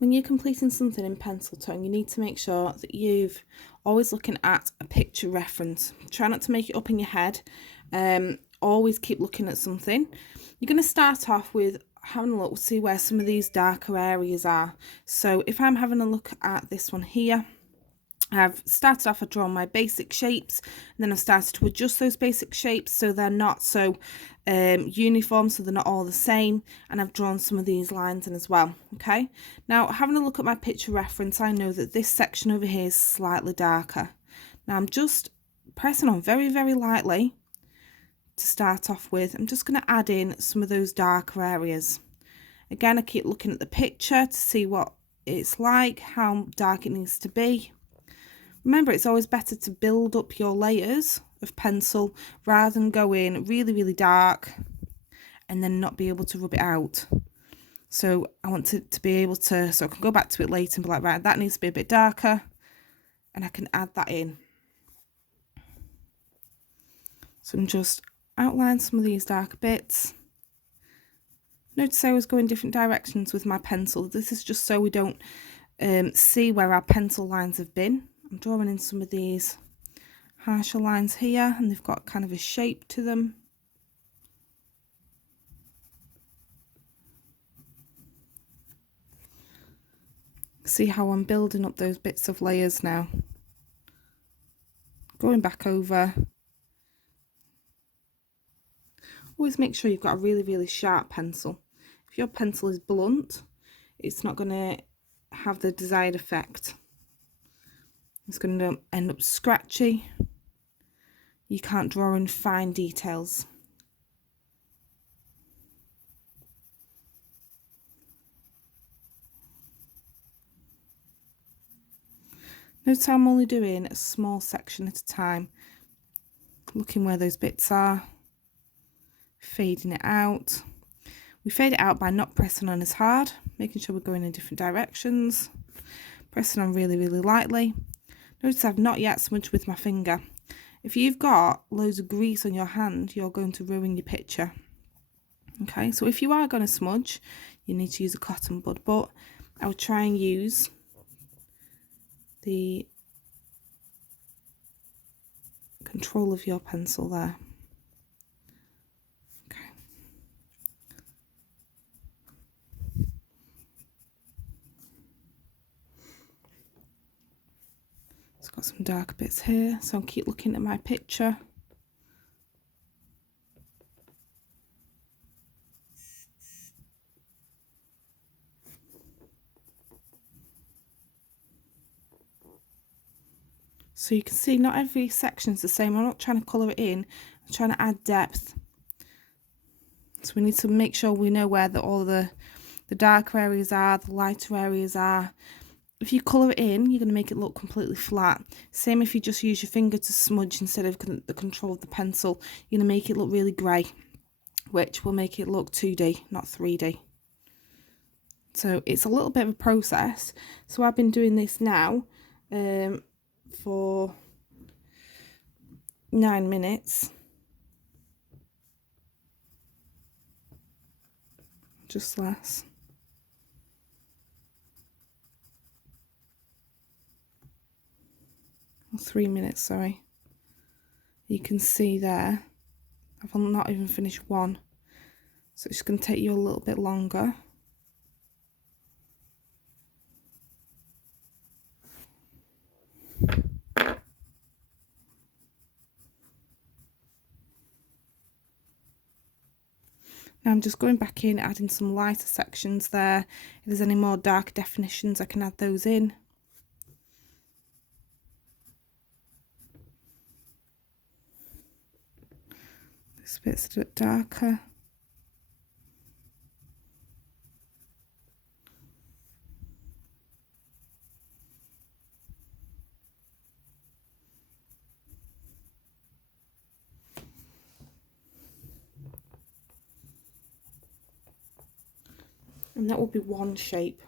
When you're completing something in pencil tone, you need to make sure that you've always looking at a picture reference. Try not to make it up in your head. Always keep looking at something. You're going to start off with having a look, see where some of these darker areas are. So if I'm having a look at this one here, I've started off, I've drawn my basic shapes, and then I've started to adjust those basic shapes so they're not so uniform, so they're not all the same, and I've drawn some of these lines in as well. Okay, now having a look at my picture reference, I know that this section over here is slightly darker. Now I'm just pressing on very, very lightly to start off with. I'm just going to add in some of those darker areas. Again, I keep looking at the picture to see what it's like, how dark it needs to be. Remember, it's always better to build up your layers of pencil rather than go in really, really dark and then not be able to rub it out. So I want to be able to, so I can go back to it later and be like, right, that needs to be a bit darker, and I can add that in. So I'm just outline some of these darker bits. Notice I was going different directions with my pencil. This is just so we don't see where our pencil lines have been. I'm drawing in some of these harsher lines here, and they've got kind of a shape to them. See how I'm building up those bits of layers now. Going back over. Always make sure you've got a really, really sharp pencil. If your pencil is blunt, it's not going to have the desired effect. It's going to end up scratchy. You can't draw in fine details. Notice how I'm only doing a small section at a time. Looking where those bits are. Fading it out. We fade it out by not pressing on as hard, making sure we're going in different directions. Pressing on really, really lightly. Notice I've not yet smudged with my finger. If you've got loads of grease on your hand, you're going to ruin your picture. Okay, so if you are going to smudge, you need to use a cotton bud, but I would try and use the control of your pencil there. Okay. It's got some dark bits here, so I'll keep looking at my picture. So you can see not every section is the same. I'm not trying to colour it in, I'm trying to add depth. So we need to make sure we know where all the darker areas are, the lighter areas are. If you colour it in, you're going to make it look completely flat. Same if you just use your finger to smudge instead of the control of the pencil, you're going to make it look really grey, which will make it look 2D, not 3D. So it's a little bit of a process. So I've been doing this now for 9 minutes. Just less. Or 3 minutes, sorry. You can see there, I've not even finished one. So it's going to take you a little bit longer. Now I'm just going back in, adding some lighter sections there. If there's any more dark definitions, I can add those in. This bit's a bit darker. And that will be one shape.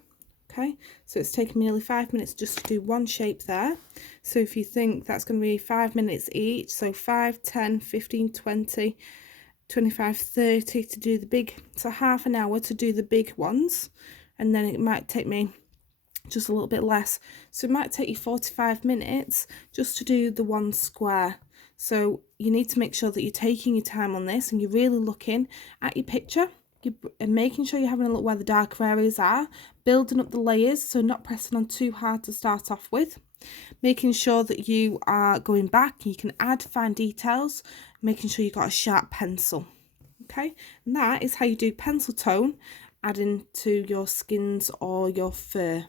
Okay, so it's taken me nearly 5 minutes just to do one shape there. So if you think that's going to be 5 minutes each, so 5, 10, 15, 20, 25, 30 to do the big, so half an hour to do the big ones, and then it might take me just a little bit less. So it might take you 45 minutes just to do the one square. So you need to make sure that you're taking your time on this and you're really looking at your picture and making sure you're having a look where the darker areas are, building up the layers, so not pressing on too hard to start off with, making sure that you are going back and you can add fine details, making sure you've got a sharp pencil. Okay, and that is how you do pencil tone adding to your skins or your fur.